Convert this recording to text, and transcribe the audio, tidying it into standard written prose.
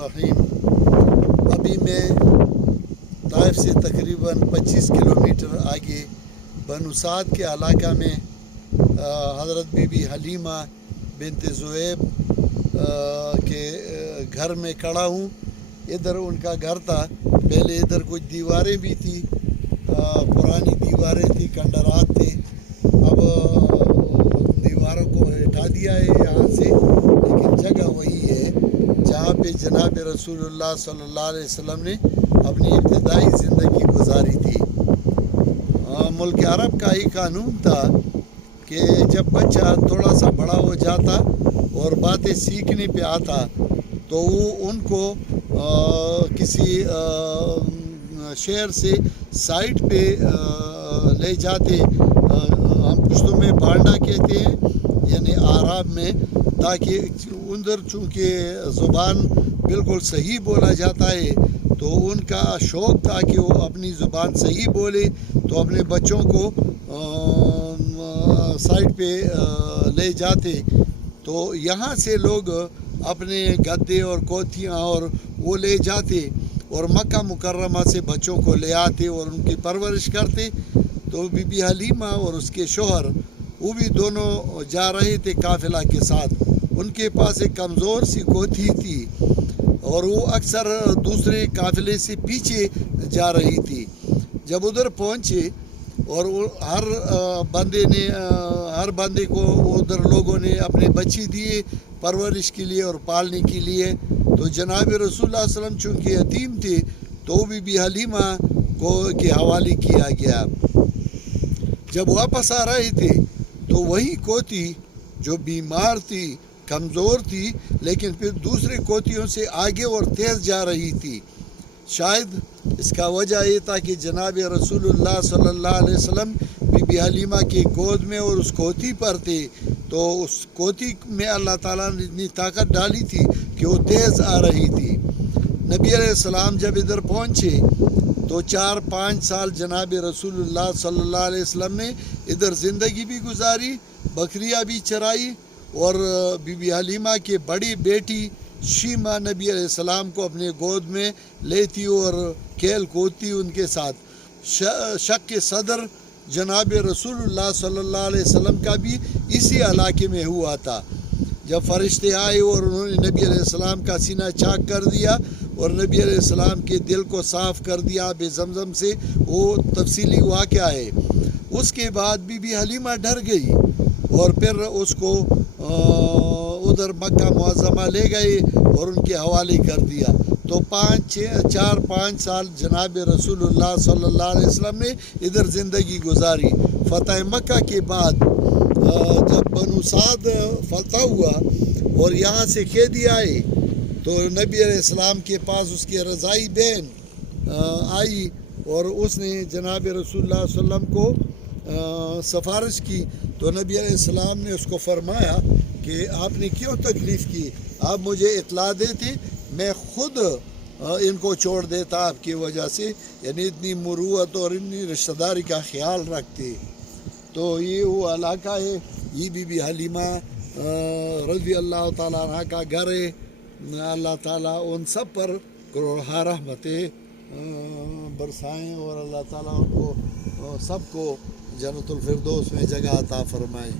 बिस्मिल्लाहिर्रहमानिर्रहीम। अभी मैं ताइफ से तकरीबन 25 किलोमीटर आगे बनु साद के इलाका में हज़रत बीबी हलीमा बिनत ज़ुएब के घर में खड़ा हूँ। इधर उनका घर था। पहले इधर कुछ दीवारें भी थी, पुरानी दीवारें थी, खंडरात थे। अब दीवारों को हटा दिया है यहाँ से, लेकिन जगह वही है जहाँ पे जनाब रसूलुल्लाह सल्लल्लाहु अलैहि वसल्लम ने अपनी इब्तिदाई ज़िंदगी गुजारी थी। मुल्क अरब का ही कानून था कि जब बच्चा थोड़ा सा बड़ा हो जाता और बातें सीखने पे आता तो वो उनको किसी शहर से साइट पे ले जाते। हम पुश्तो में बांडा कहते हैं, यानी आराब में, ताकि उधर चूँकि ज़ुबान बिल्कुल सही बोला जाता है तो उनका शौक़ था कि वो अपनी ज़ुबान सही बोले, तो अपने बच्चों को साइड पे ले जाते। तो यहाँ से लोग अपने गद्दे और कोथियाँ और वो ले जाते और मक्का मुकर्रमा से बच्चों को ले आते और उनकी परवरिश करते। तो बीबी हलीमा और उसके शोहर वो भी दोनों जा रहे थे काफ़िला के साथ। उनके पास एक कमज़ोर सी कोथी थी और वो अक्सर दूसरे काफ़िले से पीछे जा रही थी। जब उधर पहुँचे और हर बंदे को उधर लोगों ने अपने बच्चे दिए परवरिश के लिए और पालने के लिए। तो जनाब रसूलुल्लाह सल्लल्लाहु अलैहि वसल्लम चूँकि यतीम थे तो बीबी हलीमा को के हवाले किया गया। जब वापस आ रहे थे तो वही कोती जो बीमार थी, कमज़ोर थी, लेकिन फिर दूसरे कोतियों से आगे और तेज़ जा रही थी। शायद इसका वजह ये था कि जनाब रसूलुल्लाह सल्लल्लाहु अलैहि वसल्लम बीबी हलीमा के गोद में और उस कोती पर थे। तो उस कोती में अल्लाह ताला ने इतनी ताकत डाली थी कि वो तेज़ आ रही थी। नबी अलैहिस्सलाम जब इधर पहुँचे तो 4-5 साल जनाब रसूलुल्लाह सल्लल्लाहु अलैहि वसल्लम ने इधर ज़िंदगी भी गुजारी, बकरियाँ भी चराई और बीबी हलीमा के बड़ी बेटी शीमा नबी अलैहिस्सलाम को अपने गोद में लेती और खेल कूदती उनके साथ। शक के सदर जनाब रसूलुल्लाह सल्लल्लाहु अलैहि वसल्लम का भी इसी इलाके में हुआ था। जब फरिश्ते आए और उन्होंने नबी अलैहिस्सलाम का सीना चाक कर दिया और नबी अलैहिस्सलाम के दिल को साफ़ कर दिया आब ज़मज़म से, वो तफसीली वाक़या है। उसके बाद बीबी हलीमा डर गई और फिर उसको उधर मक्का मुअज़्ज़मा ले गए और उनके हवाले कर दिया। तो 4-5 साल जनाब रसूलुल्लाह सल्लल्लाहु अलैहि वसल्लम ने इधर ज़िंदगी गुजारी। फ़तह मक्का के बाद जब बनु साद फतह हुआ और यहाँ से कैदी आए तो नबी अलैहिस्सलाम के पास उसकी रज़ाई बहन आई और उसने जनाब रसूलुल्लाह सल्लल्लाहु अलैहि वसल्लम को सिफारिश की। तो नबी अलैहिस्सलाम ने उसको फरमाया कि आपने क्यों तकलीफ़ की, आप मुझे इत्ला देते, मैं ख़ुद इनको छोड़ देता आपकी वजह से, यानी इतनी मुरूअत और इतनी रिश्तेदारी का ख्याल रखते। तो ये वो इलाका है, ये बीबी हलीमा रज़ी अल्लाह ताला अन्हा का घर है। अल्लाह ताला उन सब पर करोड़ों रहमतें बरसाएँ और अल्लाह ताला उनको सबको जन्नतुल फिरदौस में जगह अता फरमाए।